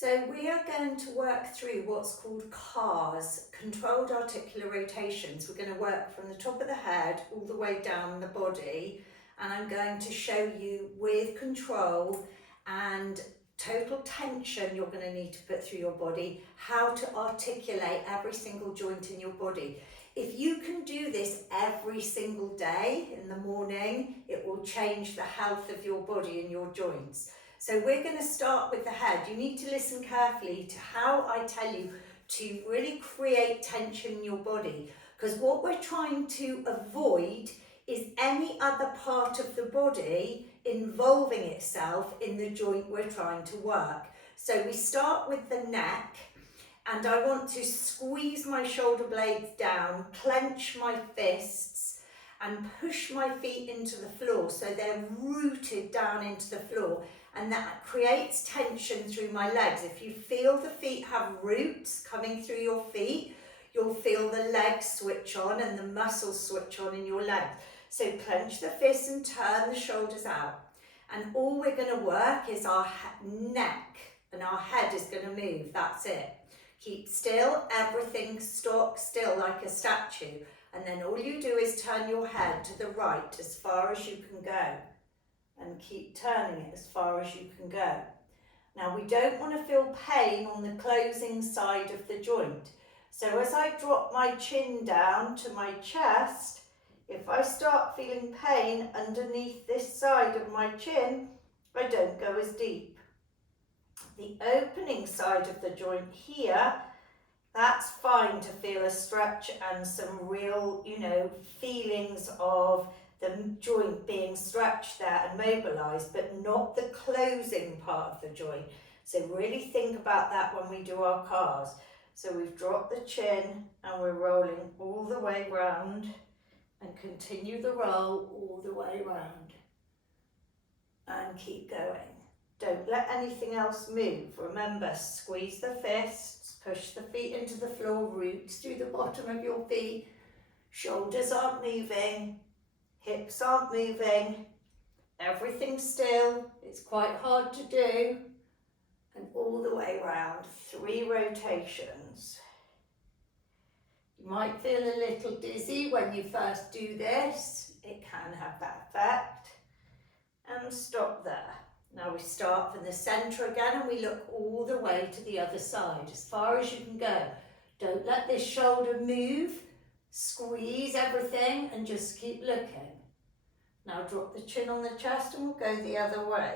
So we are going to work through what's called CARs, controlled articular rotations. We're going to work from the top of the head all the way down the body, and I'm going to show you with control and total tension you're going to need to put through your body, how to articulate every single joint in your body. If you can do this every single day in the morning, it will change the health of your body and your joints. So we're going to start with the head. You need to listen carefully to how I tell you to really create tension in your body, because what we're trying to avoid is any other part of the body involving itself in the joint we're trying to work. So we start with the neck, and I want to squeeze my shoulder blades down, clench my fists, and push my feet into the floor so they're rooted down into the floor. And that creates tension through my legs. If you feel the feet have roots coming through your feet, you'll feel the legs switch on and the muscles switch on in your legs. So clench the fists and turn the shoulders out. And all we're going to work is our neck, and our head is going to move. That's it. Keep still, everything stock still like a statue. And then all you do is turn your head to the right as far as you can go. And keep turning it as far as you can go. Now we don't want to feel pain on the closing side of the joint. So as I drop my chin down to my chest, if I start feeling pain underneath this side of my chin, I don't go as deep. The opening side of the joint here, that's fine to feel a stretch and some real, feelings of the joint being stretched there and mobilised, but not the closing part of the joint. So really think about that when we do our CARs. So we've dropped the chin and we're rolling all the way round, and continue the roll all the way round. And keep going. Don't let anything else move. Remember, squeeze the fists, push the feet into the floor, roots through the bottom of your feet, shoulders aren't moving, hips aren't moving, everything's still. It's quite hard to do. And all the way around, 3 rotations. You might feel a little dizzy when you first do this. It can have that effect. And stop there. Now we start from the centre again, and we look all the way to the other side, as far as you can go. Don't let this shoulder move. Squeeze everything and just keep looking. Now drop the chin on the chest and we'll go the other way.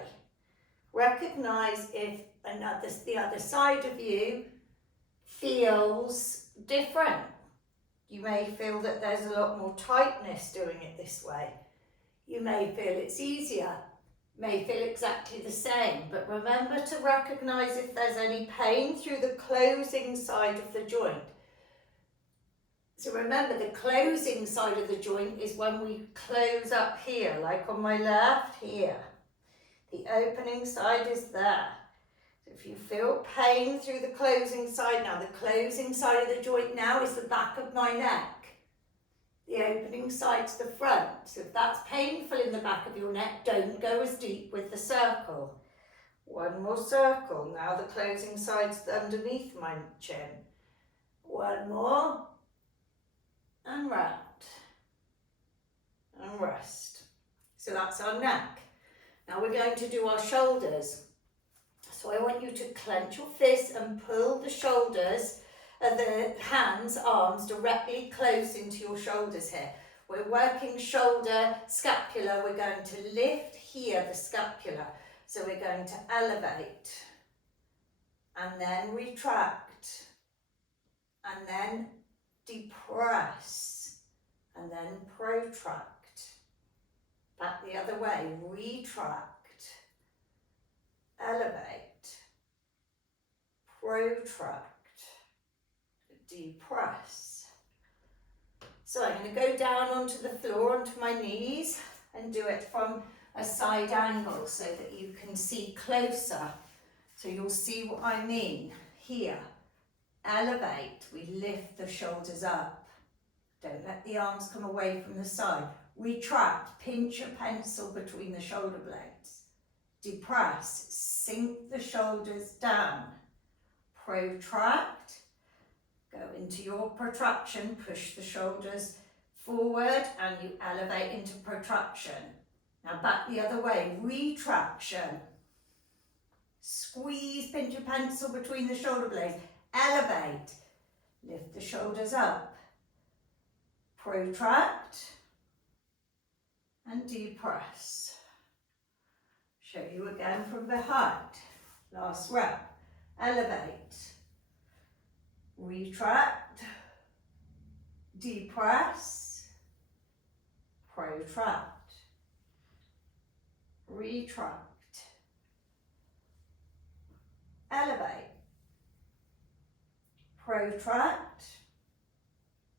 Recognise if the other side of you feels different. You may feel that there's a lot more tightness doing it this way. You may feel it's easier. May feel exactly the same, but remember to recognise if there's any pain through the closing side of the joint. So remember, the closing side of the joint is when we close up here, like on my left, here. The opening side is there. So if you feel pain through the closing side, now the closing side of the joint now is the back of my neck. The opening side's the front. So if that's painful in the back of your neck, don't go as deep with the circle. One more circle. Now the closing side's underneath my chin. One more. And round. And rest. So that's our neck. Now we're going to do our shoulders. So I want you to clench your fists and pull the shoulders, the hands, arms directly close into your shoulders here. We're working shoulder, scapula. We're going to lift here, the scapula. So we're going to elevate and then retract and then depress and then protract. Back the other way, retract, elevate, protract, depress. So I'm going to go down onto the floor, onto my knees, and do it from a side angle so that you can see closer. So you'll see what I mean here. Elevate, we lift the shoulders up. Don't let the arms come away from the side. Retract, pinch a pencil between the shoulder blades. Depress, sink the shoulders down. protract, go into your protraction, push the shoulders forward and you elevate into protraction. Now back the other way, retraction. Squeeze, pinch your pencil between the shoulder blades, elevate, lift the shoulders up, protract and depress. Show you again from behind. Last rep, elevate, retract, depress, protract, retract, elevate, protract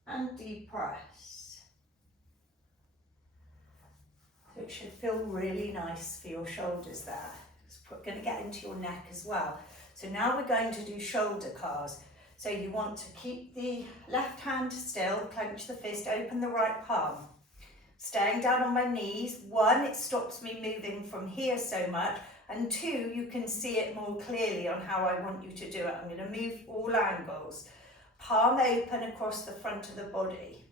and depress. So it should feel really nice for your shoulders there. It's going to get into your neck as well. So now we're going to do shoulder cars. So you want to keep the left hand still, clench the fist, open the right palm. Staying down on my knees. 1, it stops me moving from here so much. And 2, you can see it more clearly on how I want you to do it. I'm going to move all angles. Palm open across the front of the body.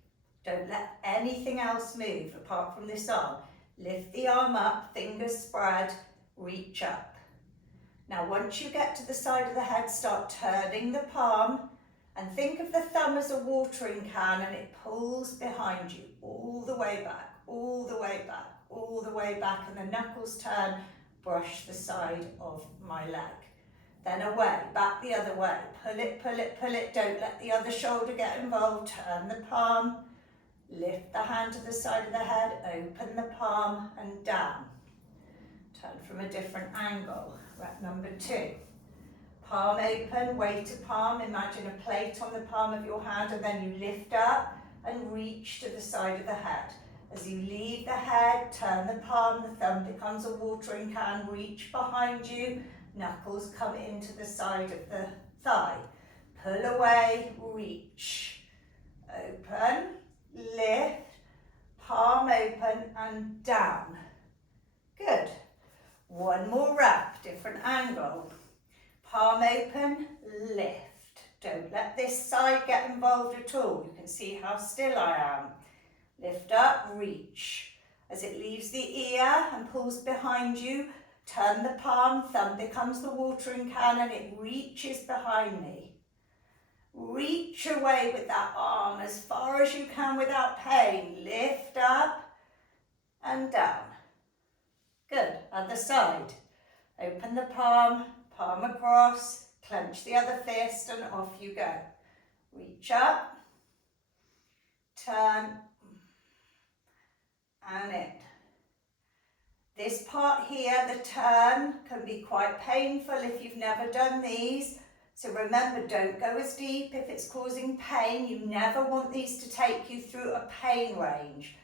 Don't let anything else move apart from this arm. Lift the arm up, fingers spread, reach up. Now once you get to the side of the head, start turning the palm and think of the thumb as a watering can and it pulls behind you all the way back, all the way back, all the way back, and the knuckles turn, brush the side of my leg. Then away, back the other way, pull it, pull it, pull it, don't let the other shoulder get involved, turn the palm, lift the hand to the side of the head, open the palm and down. Turn from a different angle. Rep number 2. Palm open, weight to palm, imagine a plate on the palm of your hand and then you lift up and reach to the side of the head. As you leave the head, turn the palm, the thumb becomes a watering can, reach behind you, knuckles come into the side of the thigh. Pull away, reach, open, lift, palm open and down. Good. 1 more rep, different angle. Palm open, lift. Don't let this side get involved at all. You can see how still I am. Lift up, reach. As it leaves the ear and pulls behind you, turn the palm, thumb becomes the watering can and it reaches behind me. Reach away with that arm as far as you can without pain. Lift up and down. Good, other side. Open the palm, palm across, clench the other fist and off you go. Reach up, turn and in. This part here, the turn, can be quite painful if you've never done these. So remember, don't go as deep if it's causing pain. You never want these to take you through a pain range.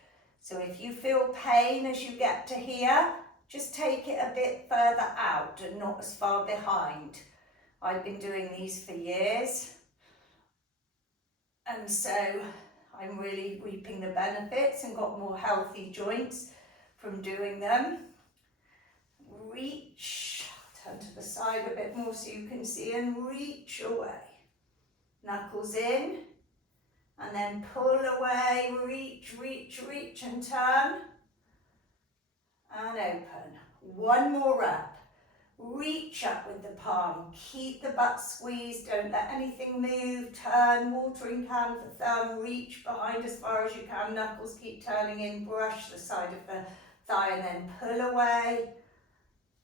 So if you feel pain as you get to here, just take it a bit further out and not as far behind. I've been doing these for years. And so I'm really reaping the benefits and got more healthy joints from doing them. Reach, turn to the side a bit more so you can see and reach away. Knuckles in and then pull away, reach, reach, reach and turn and open. 1 more rep. Reach up with the palm, keep the butt squeezed, don't let anything move, turn, watering can for thumb, reach behind as far as you can, knuckles keep turning in, brush the side of the thigh and then pull away,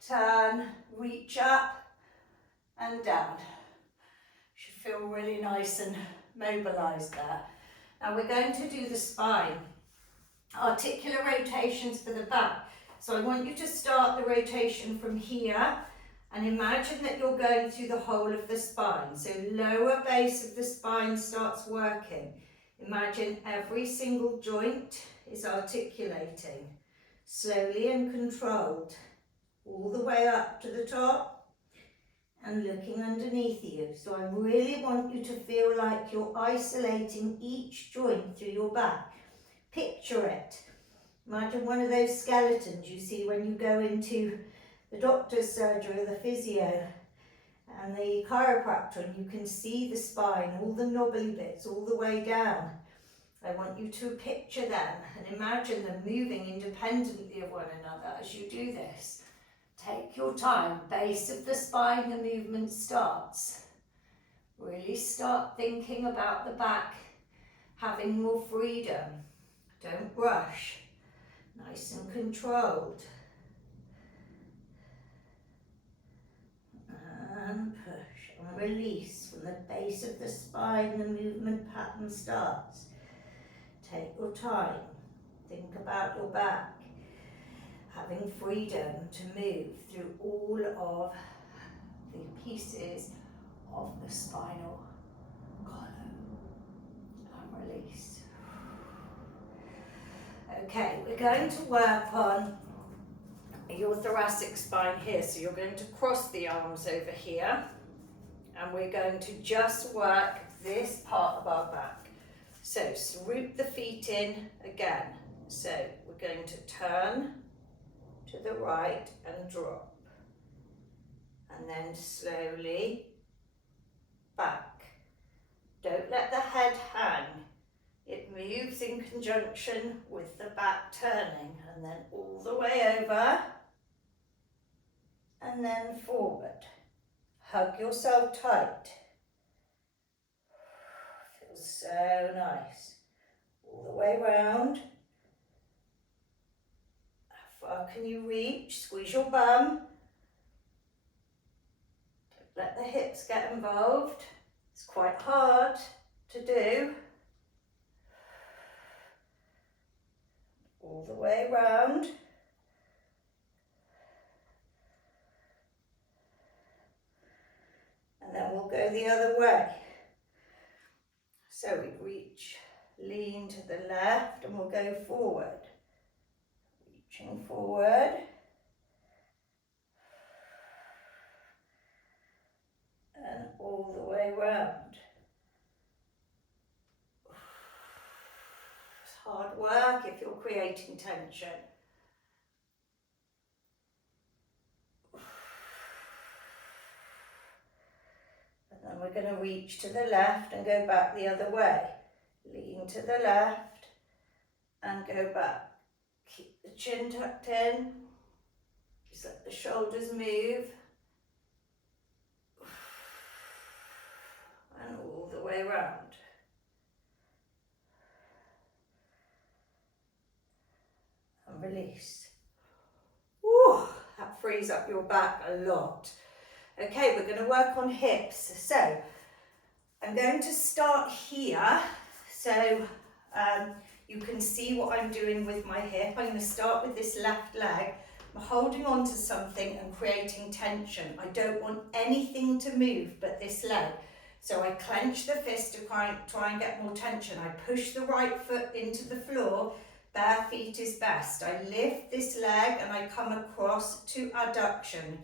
turn, reach up and down. Should feel really nice and mobilised there. Now we're going to do the spine. Articular rotations for the back. So I want you to start the rotation from here and imagine that you're going through the whole of the spine. So lower base of the spine starts working. Imagine every single joint is articulating, slowly and controlled, all the way up to the top and looking underneath you. So I really want you to feel like you're isolating each joint through your back. Picture it. Imagine one of those skeletons you see when you go into the doctor's surgery or the physio, and the chiropractor, and you can see the spine, all the knobbly bits, all the way down. I want you to picture them and imagine them moving independently of one another as you do this. Take your time, base of the spine, the movement starts. Really start thinking about the back, having more freedom. Don't rush, nice and controlled. And push and release from the base of the spine, the movement pattern starts. Take your time, think about your back, having freedom to move through all of the pieces of the spinal column and release. Okay, we're going to work on your thoracic spine here, so you're going to cross the arms over here and we're going to just work this part of our back. So swoop the feet in again. So we're going to turn to the right and drop, and then slowly back. Don't let the head hang. It moves in conjunction with the back turning, and then all the way over and then forward. Hug yourself tight. Feels so nice. All the way round. How far can you reach? Squeeze your bum. Don't let the hips get involved. It's quite hard to do. All the way round. And then we'll go the other way. So we reach, lean to the left, and we'll go forward. Reaching forward. And all the way round. It's hard work if you're creating tension. And we're going to reach to the left and go back the other way. Lean to the left and go back. Keep the chin tucked in. Just let the shoulders move. And all the way around. And release. Ooh, that frees up your back a lot. Okay, we're going to work on hips. So I'm going to start here. So you can see what I'm doing with my hip. I'm going to start with this left leg. I'm holding on to something and creating tension. I don't want anything to move but this leg. So I clench the fist to try and get more tension. I push the right foot into the floor. Bare feet is best. I lift this leg and I come across to adduction.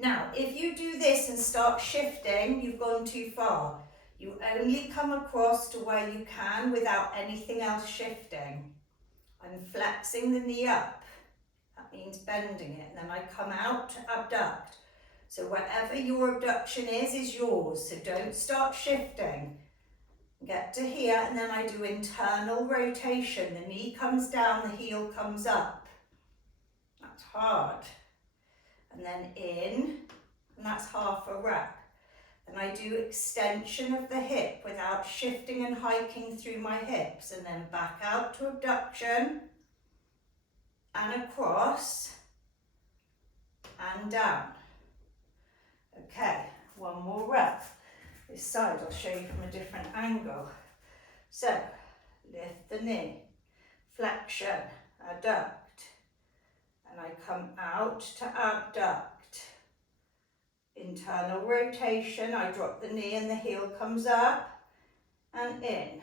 Now, if you do this and start shifting, you've gone too far. You only come across to where you can without anything else shifting. I'm flexing the knee up. That means bending it. And then I come out to abduct. So wherever your abduction is yours. So don't start shifting. Get to here, and then I do internal rotation. The knee comes down, the heel comes up. That's hard. And then in, and that's half a rep. And I do extension of the hip without shifting and hiking through my hips, and then back out to abduction, and across, and down. Okay, one more rep. This side I'll show you from a different angle. So, lift the knee, flexion, adduct. And I come out to abduct. Internal rotation, I drop the knee and the heel comes up and in.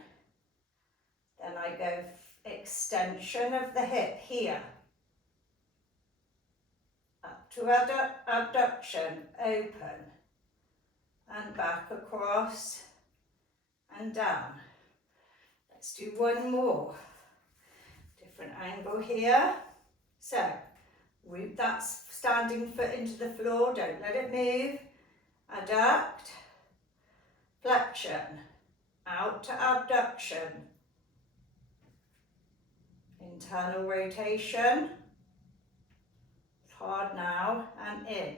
Then I go extension of the hip here. Up to abduction, open. And back across and down. Let's do one more. Different angle here. So, root that standing foot into the floor, don't let it move. adduct, flexion, out to abduction, internal rotation, hard now, and in.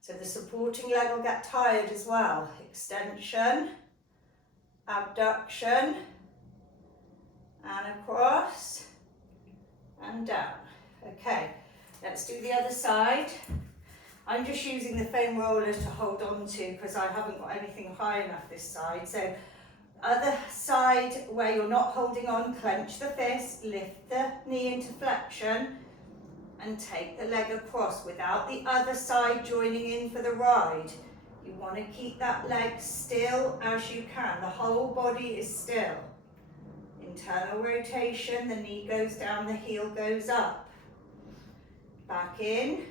So the supporting leg will get tired as well. Extension, abduction, and across, and down. Okay, let's do the other side. I'm just using the foam roller to hold on to because I haven't got anything high enough this side. So other side where you're not holding on, clench the fist, lift the knee into flexion and take the leg across without the other side joining in for the ride. You want to keep that leg still as you can. The whole body is still. Internal rotation, the knee goes down, the heel goes up. Back in,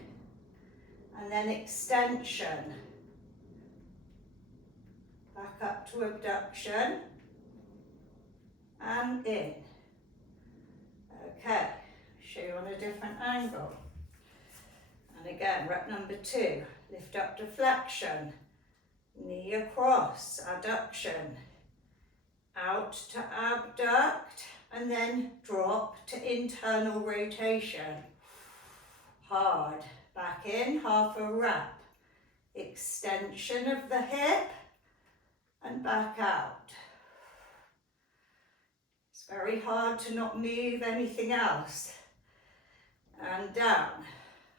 and then extension. Back up to abduction, and in. Okay, show you on a different angle. And again, rep number 2, lift up to flexion, knee across, adduction, out to abduct, and then drop to internal rotation. Hard, back in, half a rep, extension of the hip, and back out. It's very hard to not move anything else. And down.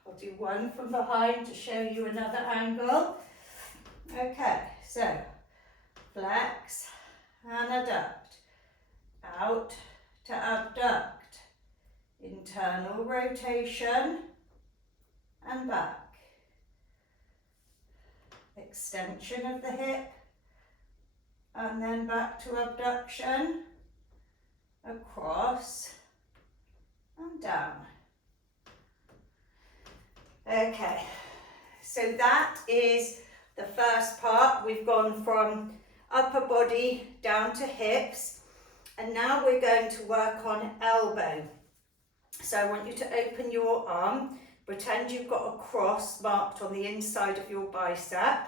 I'll do one from behind to show you another angle. Okay, so flex and adduct, out to abduct, internal rotation and back, extension of the hip and then back to abduction, across and down. Okay, so that is the first part. We've gone from upper body down to hips, and now we're going to work on elbow. So I want you to open your arm, pretend you've got a cross marked on the inside of your bicep.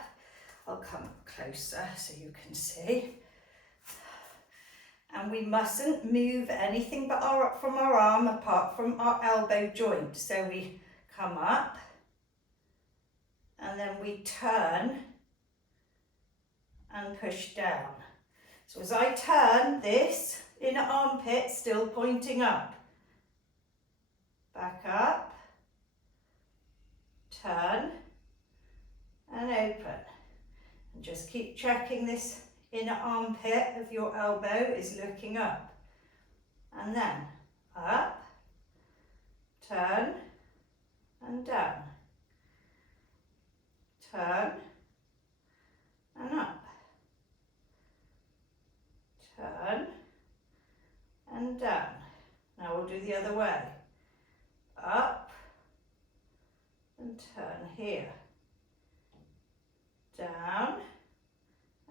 I'll come closer so you can see. And we mustn't move anything but from our arm apart from our elbow joint. So we come up and then we turn and push down. So as I turn, this inner armpit still pointing up. Back up, turn and open. And just keep checking this inner armpit of your elbow is looking up. And then up, turn and down. Turn and up. Turn and down. Now we'll do the other way. Up and turn here. Down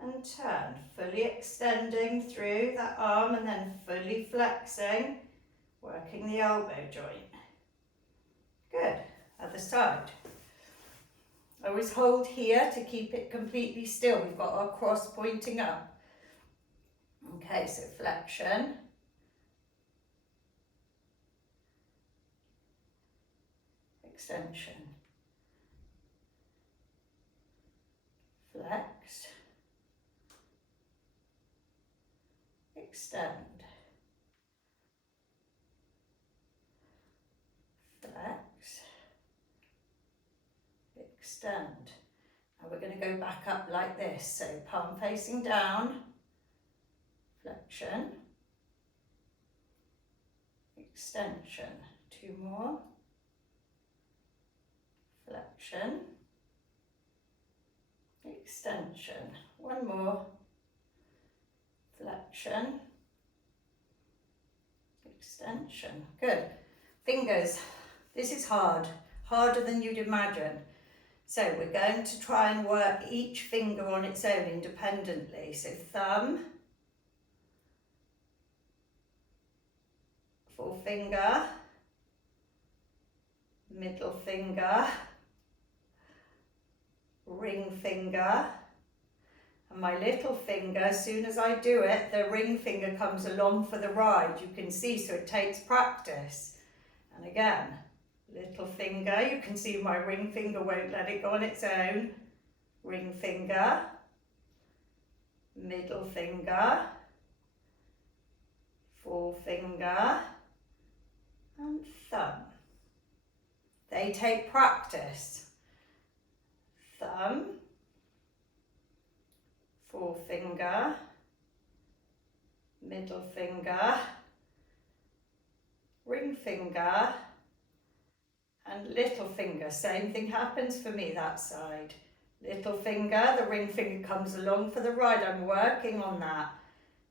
and turn, fully extending through that arm and then fully flexing, working the elbow joint. Good. Other side. Always hold here to keep it completely still. We've got our cross pointing up. Okay, so flexion. Extension. Flex. Extend. Flex. Extend. Now we're going to go back up like this. So palm facing down. Flexion. Extension. 2 more. Flexion. Extension. 1 more. Flexion. Extension. Good. Fingers. This is hard. Harder than you'd imagine. So we're going to try and work each finger on its own independently. So thumb, forefinger, middle finger, ring finger, and my little finger, as soon as I do it, the ring finger comes along for the ride. You can see, so it takes practice. And again, little finger, you can see my ring finger won't let it go on its own. Ring finger, middle finger, forefinger, and thumb. They take practice. Thumb, forefinger, middle finger, ring finger, and little finger. Same thing happens for me that side. Little finger, the ring finger comes along for the ride. I'm working on that.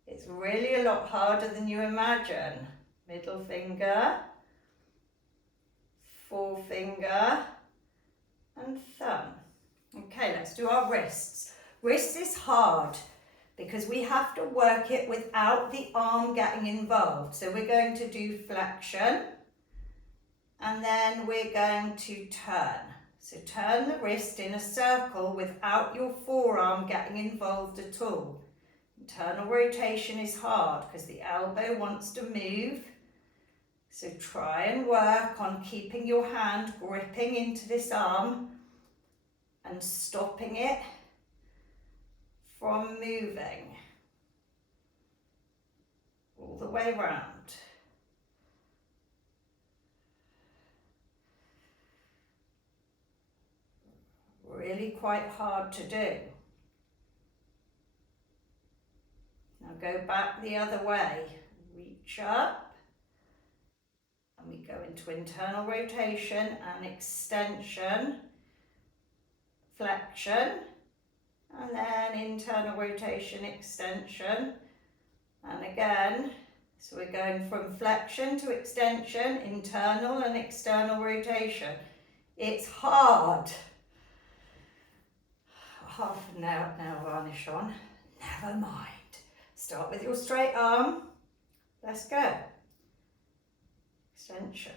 It's really a lot harder than you imagine. Middle finger, forefinger, and thumb. Okay, let's do our wrists. Wrists is hard because we have to work it without the arm getting involved. So we're going to do flexion, and then we're going to turn. So turn the wrist in a circle without your forearm getting involved at all. Internal rotation is hard because the elbow wants to move. So try and work on keeping your hand gripping into this arm and stopping it from moving all the way around. Really quite hard to do. Now go back the other way. Reach up, and we go into internal rotation and extension, flexion, and then internal rotation, extension, and again. So we're going from flexion to extension, internal and external rotation. It's hard. Half a nail varnish on. Never mind. Start with your straight arm. Let's go. Extension.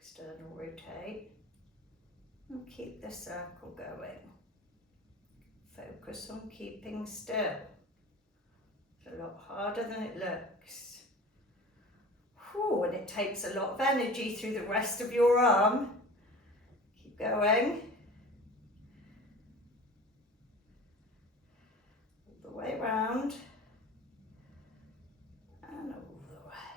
External rotate. And keep the circle going. Focus on keeping still. It's a lot harder than it looks. Whew, and it takes a lot of energy through the rest of your arm. Keep going. All the way around. And all the way.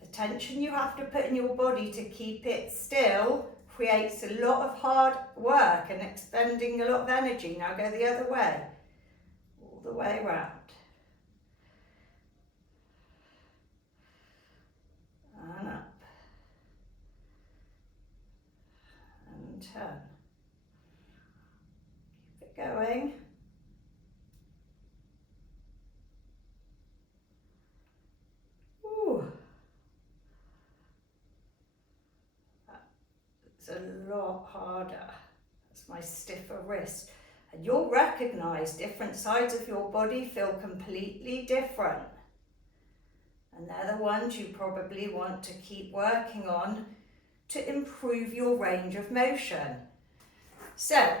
The tension you have to put in your body to keep it still creates a lot of hard work and expending a lot of energy. Now go the other way. All the way around. And up. And turn. Keep it going. Ooh. It's a lot harder. That's my stiffer wrist. And you'll recognise different sides of your body feel completely different. And they're the ones you probably want to keep working on to improve your range of motion. So,